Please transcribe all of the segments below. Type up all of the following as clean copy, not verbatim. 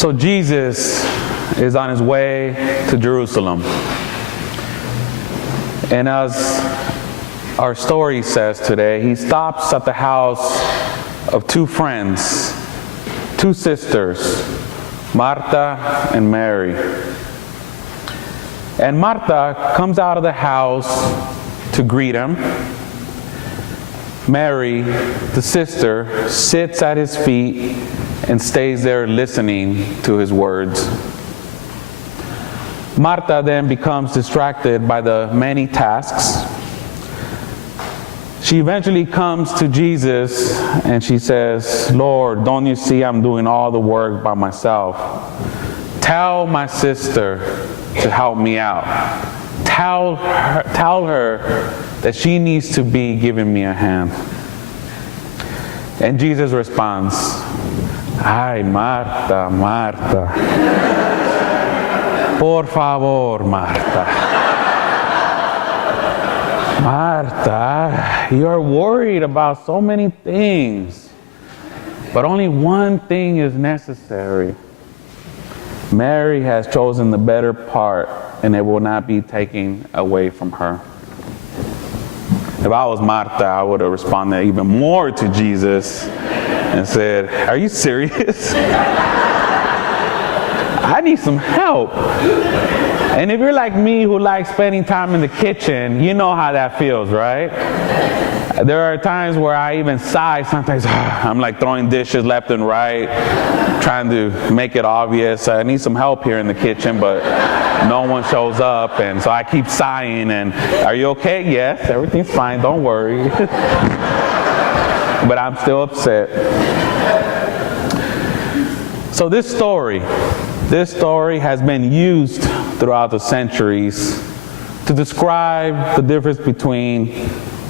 So Jesus is on his way to Jerusalem. And as our story says today, he stops at the house of two friends, two sisters, Martha and Mary. And Martha comes out of the house to greet him. Mary, the sister, sits at his feet and stays there listening to his words. Martha then becomes distracted by the many tasks. She eventually comes to Jesus and she says, "Lord, don't you see I'm doing all the work by myself? Tell my sister to help me out. Tell her that she needs to be giving me a hand." And Jesus responds, "Ay, Marta, Marta. Por favor, Marta. Marta, you're worried about so many things, but only one thing is necessary. Mary has chosen the better part, and it will not be taken away from her." If I was Marta, I would have responded even more to Jesus and said, "Are you serious? I need some help." And if you're like me who likes spending time in the kitchen, you know how that feels, right? There are times where I even sigh sometimes. I'm like throwing dishes left and right, trying to make it obvious. I need some help here in the kitchen, but no one shows up, and so I keep sighing. And, "Are you okay?" "Yes, everything's fine, don't worry." But I'm still upset. So this story has been used throughout the centuries to describe the difference between,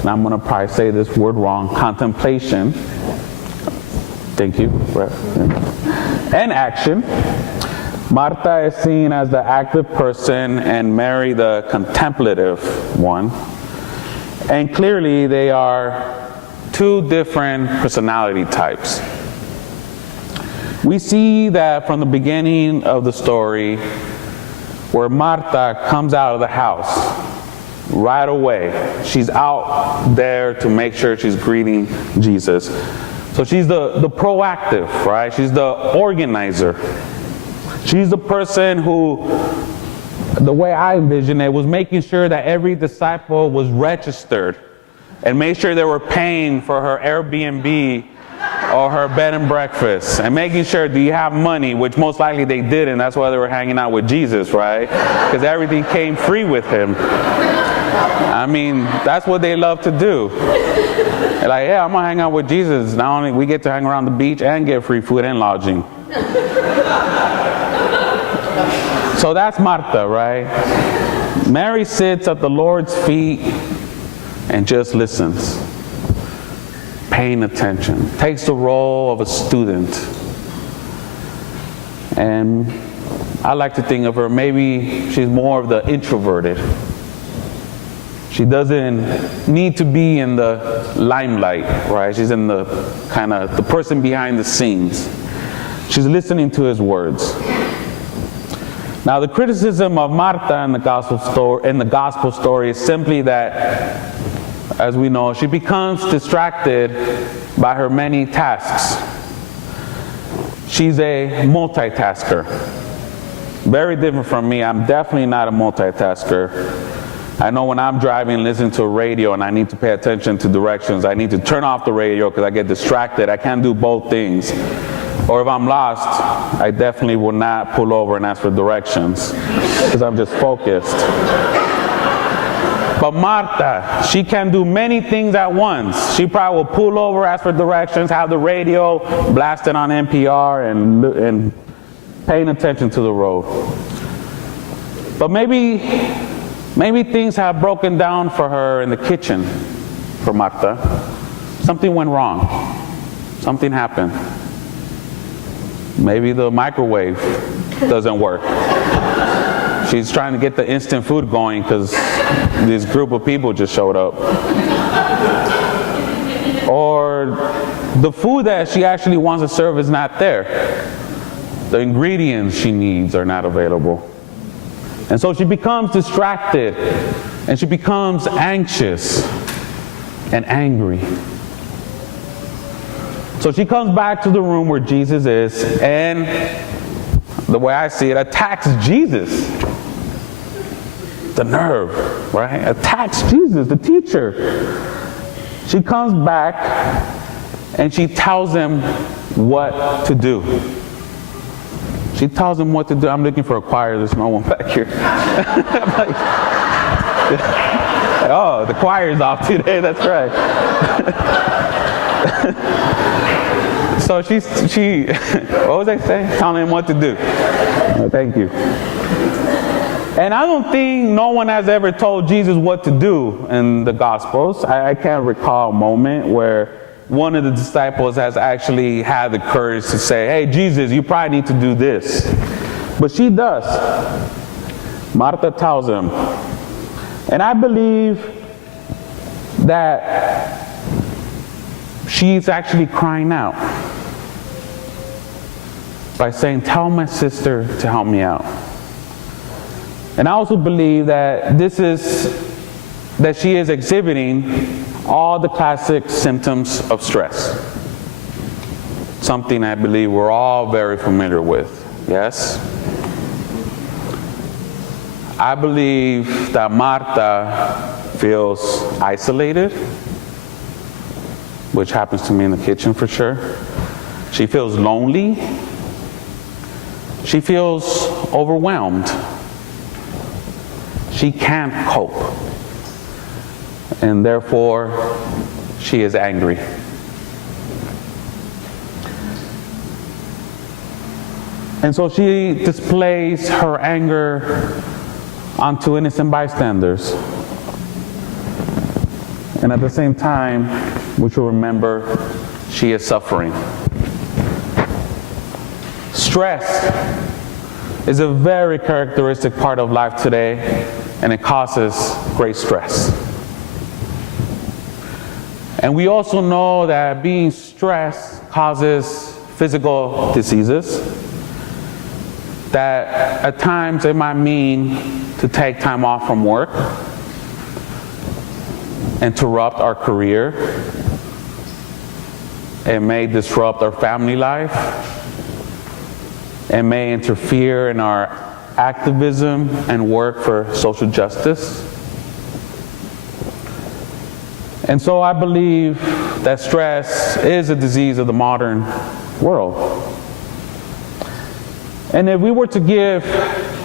and I'm going to probably say this word wrong, contemplation, thank you, and action. Martha is seen as the active person and Mary the contemplative one. And clearly they are two different personality types. We see that from the beginning of the story where Martha comes out of the house right away. She's out there to make sure she's greeting Jesus. So she's the proactive, right? She's the organizer. She's the person who, the way I envision it, was making sure that every disciple was registered and made sure they were paying for her Airbnb or her bed and breakfast, and making sure, do you have money, which most likely they didn't. That's why they were hanging out with Jesus, right? Because everything came free with him. I mean, that's what they love to do. They're like, "Yeah, I'm gonna hang out with Jesus. Not only we get to hang around the beach and get free food and lodging." So that's Martha, right? Mary sits at the Lord's feet and just listens, paying attention, takes the role of a student. And I like to think of her, maybe she's more of the introverted. She doesn't need to be in the limelight, right? She's in the kind of the person behind the scenes. She's listening to his words. Now, the criticism of Martha in the gospel story is simply that, as we know, she becomes distracted by her many tasks. She's a multitasker. Very different from me. I'm definitely not a multitasker. I know when I'm driving, listening to a radio, and I need to pay attention to directions, I need to turn off the radio because I get distracted. I can't do both things. Or if I'm lost, I definitely will not pull over and ask for directions because I'm just focused. But Martha, she can do many things at once. She probably will pull over, ask for directions, have the radio blasted on NPR, and paying attention to the road. But maybe things have broken down for her in the kitchen, for Martha. Something went wrong. Something happened. Maybe the microwave doesn't work. She's trying to get the instant food going because this group of people just showed up. Or the food that she actually wants to serve is not there. the ingredients she needs are not available. And so she becomes distracted, and she becomes anxious and angry. So she comes back to the room where Jesus is, and the way I see it, attacks Jesus. The nerve, right? Attacks Jesus, the teacher. She comes back and she tells him what to do. She tells him what to do. I'm looking for a choir. There's no one back here. I'm like, oh, the choir's off today. That's right. So she what was I saying? Telling him what to do. Thank you. And I don't think no one has ever told Jesus what to do in the Gospels. I can't recall a moment where one of the disciples has actually had the courage to say, hey, Jesus, you probably need to do this. But she does. Martha tells him. And I believe that she's actually crying out by saying, tell my sister to help me out. And I also believe that that she is exhibiting all the classic symptoms of stress. Something I believe we're all very familiar with, yes? I believe that Martha feels isolated, which happens to me in the kitchen for sure. She feels lonely. She feels overwhelmed. She can't cope. And therefore, she is angry. And so she displays her anger onto innocent bystanders. And at the same time, we should remember she is suffering. Stress is a very characteristic part of life today, and it causes great stress. And we also know that being stressed causes physical diseases, that at times it might mean to take time off from work, interrupt our career. It may disrupt our family life. It may interfere in our activism and work for social justice. And so I believe that stress is a disease of the modern world. And if we were to give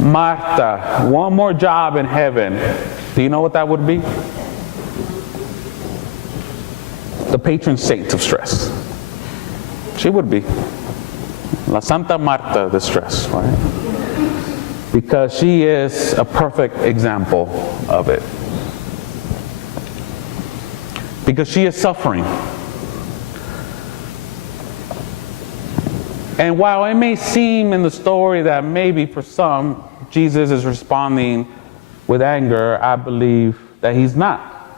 Martha one more job in heaven, do you know what that would be? The patron saint of stress. She would be. La Santa Marta de stress, right? Because she is a perfect example of it. Because she is suffering. And while it may seem in the story that maybe for some, Jesus is responding with anger, I believe that he's not.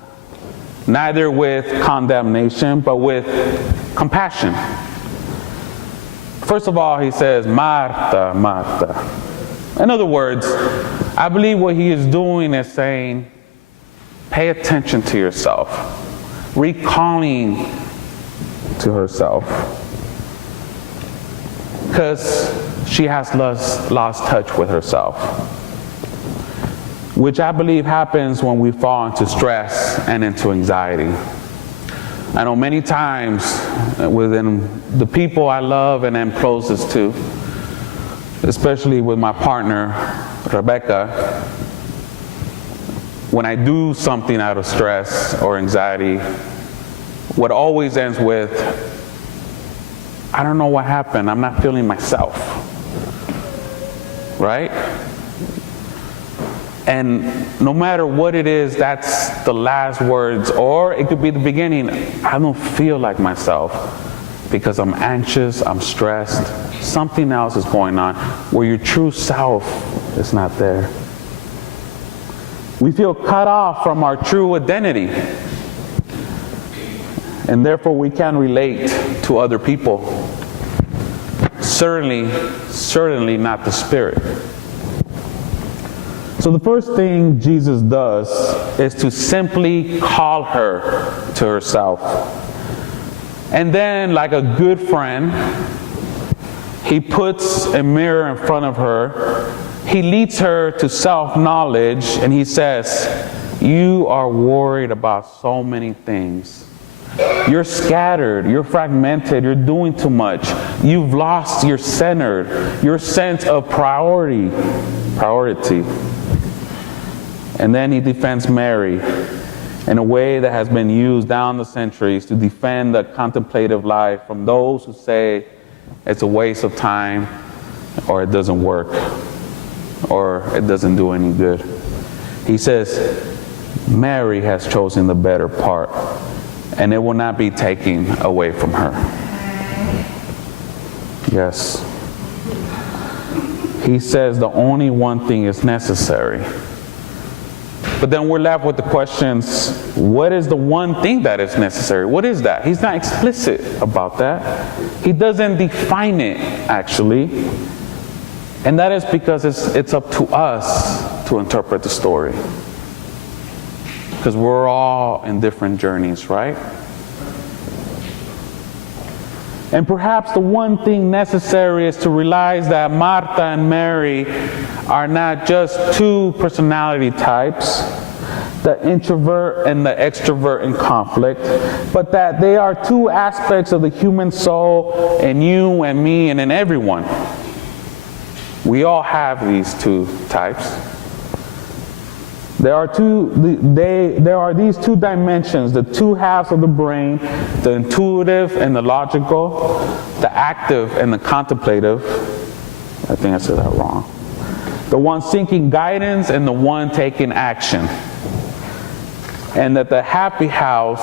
Neither with condemnation, but with compassion. First of all, he says, Martha, Martha. In other words, I believe what he is doing is saying, pay attention to yourself. Recalling to herself. Because she has lost touch with herself. Which I believe happens when we fall into stress and into anxiety. I know many times within the people I love and am closest to, especially with my partner, Rebecca, when I do something out of stress or anxiety, what always ends with, I don't know what happened, I'm not feeling myself. Right? And no matter what it is, that's the last words, or it could be the beginning. I don't feel like myself because I'm anxious, I'm stressed, something else is going on where your true self is not there. We feel cut off from our true identity, and therefore we can't relate to other people. certainly not the Spirit. So the first thing Jesus does is to simply call her to herself. And then, like a good friend, he puts a mirror in front of her. He leads her to self-knowledge, and he says, you are worried about so many things. You're scattered, you're fragmented, you're doing too much. You've lost your center, your sense of priority. And then he defends Mary in a way that has been used down the centuries to defend the contemplative life from those who say it's a waste of time, or it doesn't work, or it doesn't do any good. He says, Mary has chosen the better part, and it will not be taken away from her. Yes. He says the only one thing is necessary. But then we're left with the questions, what is the one thing that is necessary? What is that? He's not explicit about that. He doesn't define it, actually. And that is because it's up to us to interpret the story. Because we're all in different journeys, right? And perhaps the one thing necessary is to realize that Martha and Mary are not just two personality types, the introvert and the extrovert in conflict, but that they are two aspects of the human soul in you and me and in everyone. We all have these two types. There are these two dimensions, the two halves of the brain, the intuitive and the logical, the active and the contemplative. I think I said that wrong. The one seeking guidance and the one taking action. And that the happy house,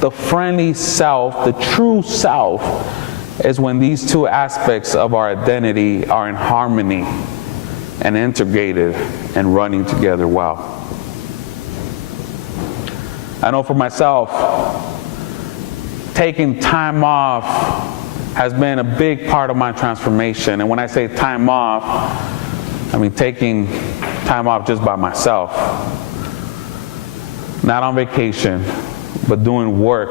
the friendly self, the true self, is when these two aspects of our identity are in harmony and integrated and running together well. I know for myself, taking time off has been a big part of my transformation. And when I say time off, I mean taking time off just by myself. Not on vacation, but doing work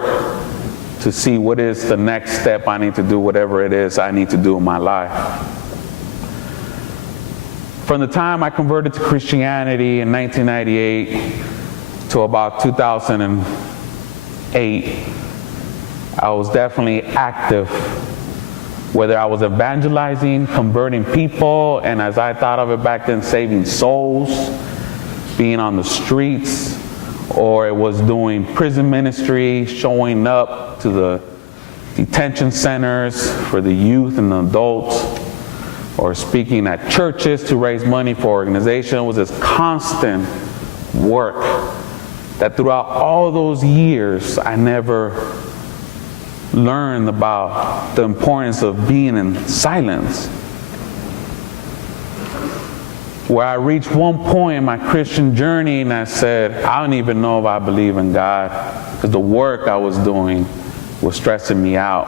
to see what is the next step I need to do, whatever it is I need to do in my life. From the time I converted to Christianity in 1998 to about 2008, I was definitely active, whether I was evangelizing, converting people, and as I thought of it back then, saving souls, being on the streets, or it was doing prison ministry, showing up to the detention centers for the youth and the adults, or speaking at churches to raise money for organizations. It was this constant work that throughout all those years, I never learned about the importance of being in silence. Where I reached one point in my Christian journey and I said, I don't even know if I believe in God, because the work I was doing was stressing me out,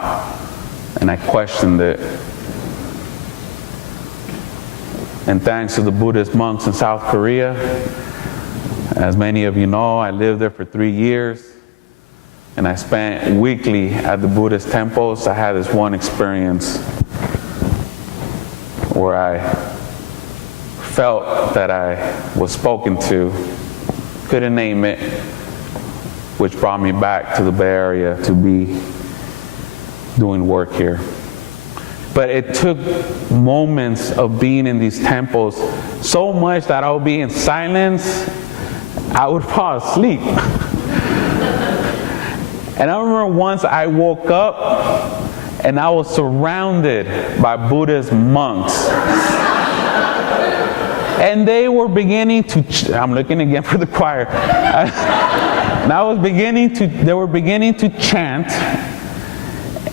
and I questioned it. And thanks to the Buddhist monks in South Korea, as many of you know, I lived there for 3 years, and I spent weekly at the Buddhist temples. I had this one experience where I felt that I was spoken to, couldn't name it, which brought me back to the Bay Area to be doing work here. But it took moments of being in these temples so much that I would be in silence, I would fall asleep. And I remember once I woke up and I was surrounded by Buddhist monks. And they were beginning to, I'm looking again for the choir. They were beginning to chant.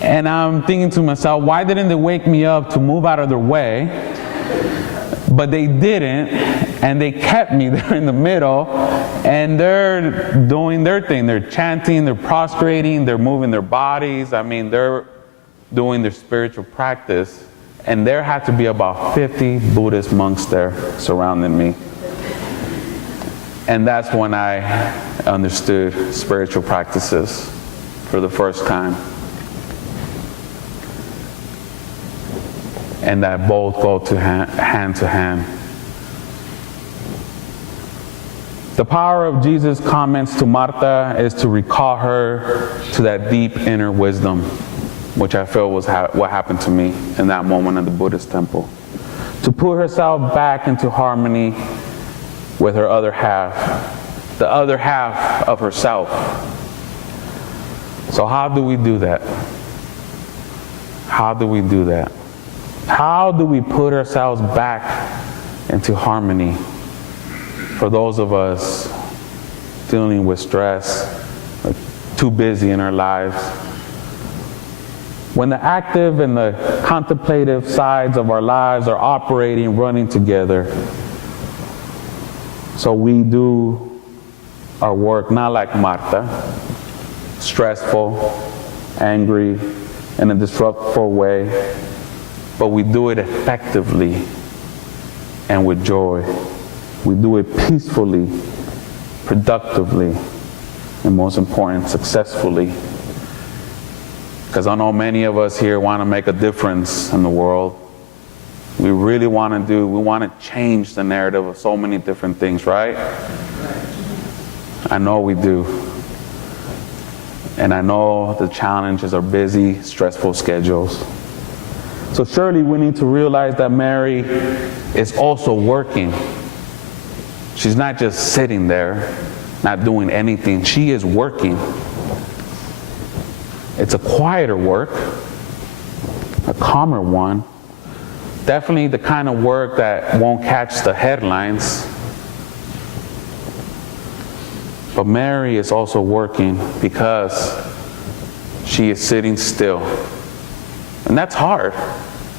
And I'm thinking to myself, why didn't they wake me up to move out of their way? But they didn't, and they kept me there in the middle, and they're doing their thing. They're chanting, they're prostrating, they're moving their bodies. I mean, they're doing their spiritual practice. And there had to be about 50 Buddhist monks there surrounding me. And that's when I understood spiritual practices for the first time. And that both go hand to hand. The power of Jesus' comments to Martha is to recall her to that deep inner wisdom, which I feel was what happened to me in that moment in the Buddhist temple. To put herself back into harmony with her other half, the other half of herself. So how do we do that? How do we do that? How do we put ourselves back into harmony? For those of us dealing with stress, or too busy in our lives, when the active and the contemplative sides of our lives are operating, running together, so we do our work not like Martha, stressful, angry, in a disruptive way, but we do it effectively and with joy. We do it peacefully, productively, and most important, successfully. Because I know many of us here want to make a difference in the world. We really want to change the narrative of so many different things, right? I know we do. And I know the challenges are busy, stressful schedules. So surely we need to realize that Mary is also working. She's not just sitting there, not doing anything. She is working. It's a quieter work, a calmer one. Definitely the kind of work that won't catch the headlines. But Mary is also working because she is sitting still. And that's hard,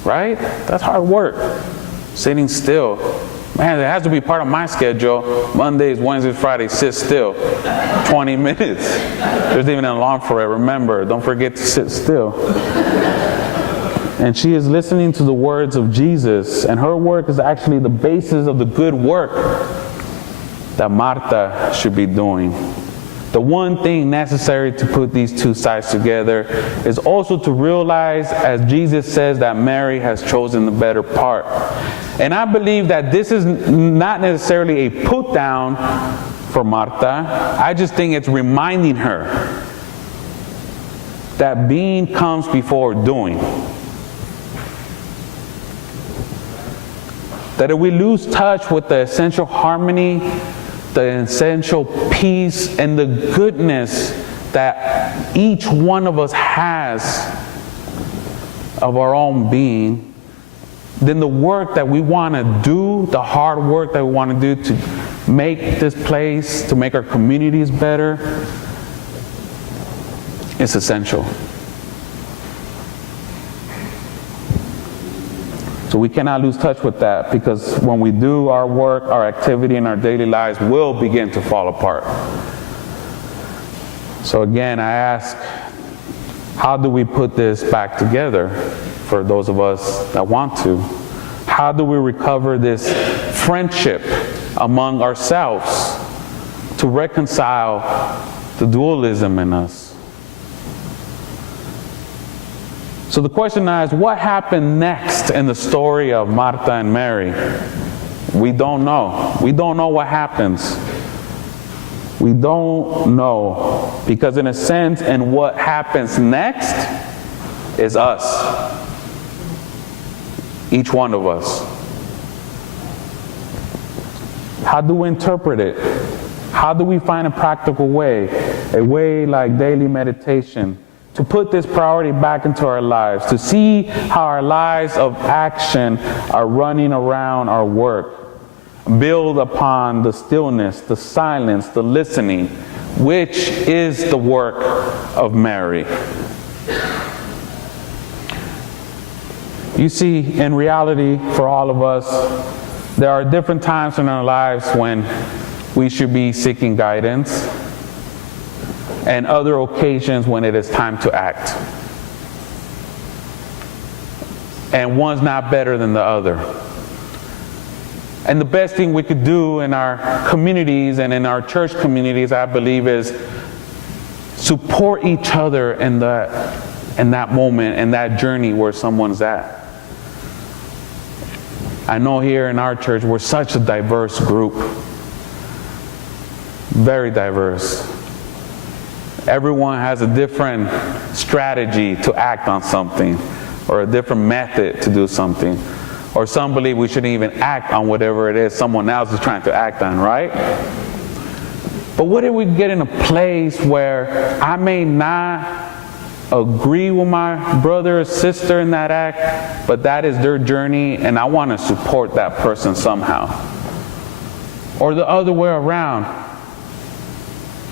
right? That's hard work, sitting still. Man, it has to be part of my schedule. Mondays, Wednesdays, Fridays, sit still. 20 minutes. There's even an alarm for it. Remember, don't forget to sit still. And she is listening to the words of Jesus, and her work is actually the basis of the good work that Martha should be doing. The one thing necessary to put these two sides together is also to realize, as Jesus says, that Mary has chosen the better part. And I believe that this is not necessarily a put down for Martha. I just think it's reminding her that being comes before doing. That if we lose touch with the essential harmony, the essential peace, and the goodness that each one of us has of our own being, then the work that we want to do, the hard work that we want to do to make this place, to make our communities better, is essential. So we cannot lose touch with that, because when we do our work, our activity in our daily lives will begin to fall apart. So again, I ask, how do we put this back together for those of us that want to? How do we recover this friendship among ourselves to reconcile the dualism in us? So the question now is, what happened next in the story of Martha and Mary? We don't know. We don't know what happens. We don't know. Because in a sense, and what happens next is us. Each one of us. How do we interpret it? How do we find a practical way? A way like daily meditation, to put this priority back into our lives, to see how our lives of action are running around our work, build upon the stillness, the silence, the listening, which is the work of Mary. You see, in reality, for all of us, there are different times in our lives when we should be seeking guidance, and other occasions when it is time to act. and one's not better than the other. And the best thing we could do in our communities and in our church communities, I believe, is support each other in that moment, in that journey where someone's at. I know here in our church, we're such a diverse group. Very diverse. Everyone has a different strategy to act on something, or a different method to do something. Or some believe we shouldn't even act on whatever it is someone else is trying to act on, right? But what if we get in a place where I may not agree with my brother or sister in that act, but that is their journey, and I want to support that person somehow? Or the other way around,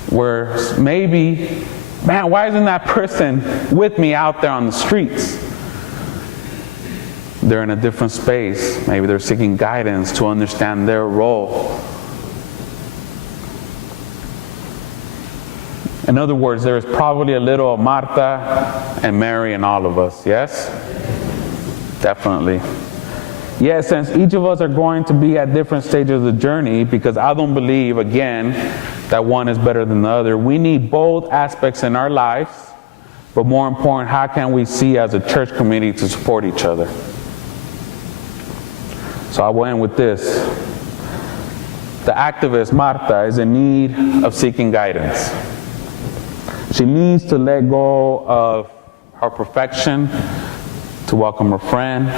where maybe, man, why isn't that person with me out there on the streets? They're in a different space. Maybe they're seeking guidance to understand their role. In other words, there is probably a little of Martha and Mary in all of us, yes? Definitely. Yes, since each of us are going to be at different stages of the journey, because I don't believe, again, that one is better than the other. We need both aspects in our lives, but more important, how can we see as a church community to support each other? So I will end with this. The activist, Martha, is in need of seeking guidance. She needs to let go of her perfection to welcome her friend.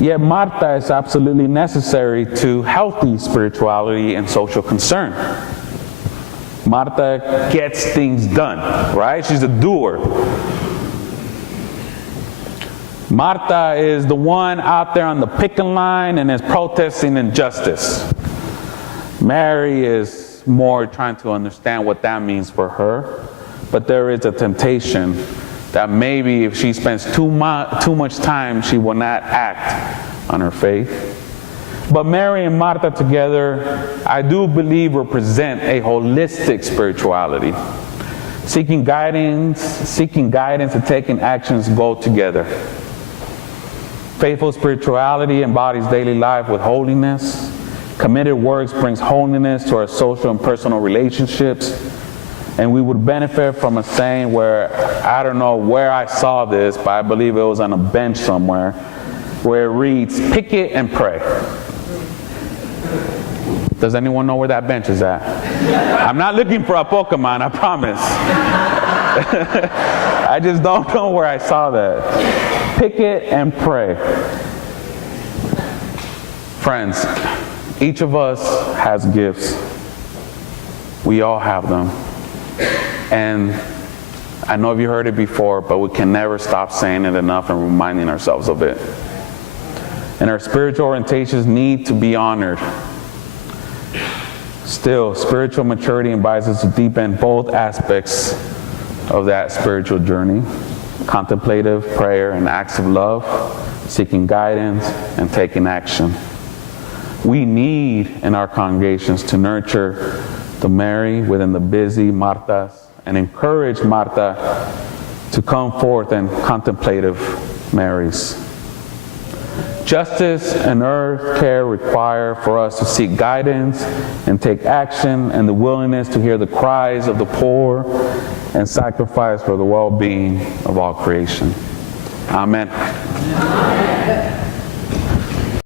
Yet Martha is absolutely necessary to healthy spirituality and social concern. Martha gets things done, right? She's a doer. Martha is the one out there on the picking line and is protesting injustice. Mary is more trying to understand what that means for her. But there is a temptation that maybe if she spends too much time, she will not act on her faith. But Mary and Martha together, I do believe, represent a holistic spirituality. Seeking guidance and taking actions go together. Faithful spirituality embodies daily life with holiness. Committed works brings holiness to our social and personal relationships. And we would benefit from a saying where, I don't know where I saw this, but I believe it was on a bench somewhere, where it reads, pick it and pray. Does anyone know where that bench is at? I'm not looking for a Pokemon, I promise. I just don't know where I saw that. Pick it and pray. Friends, each of us has gifts. We all have them. And I know you heard it before, but we can never stop saying it enough and reminding ourselves of it. And our spiritual orientations need to be honored. Still, spiritual maturity invites us to deepen both aspects of that spiritual journey: contemplative prayer and acts of love, seeking guidance and taking action. We need in our congregations to nurture the Mary within the busy Marthas and encourage Martha to come forth in contemplative Marys. Justice and earth care require for us to seek guidance and take action, and the willingness to hear the cries of the poor and sacrifice for the well-being of all creation. Amen.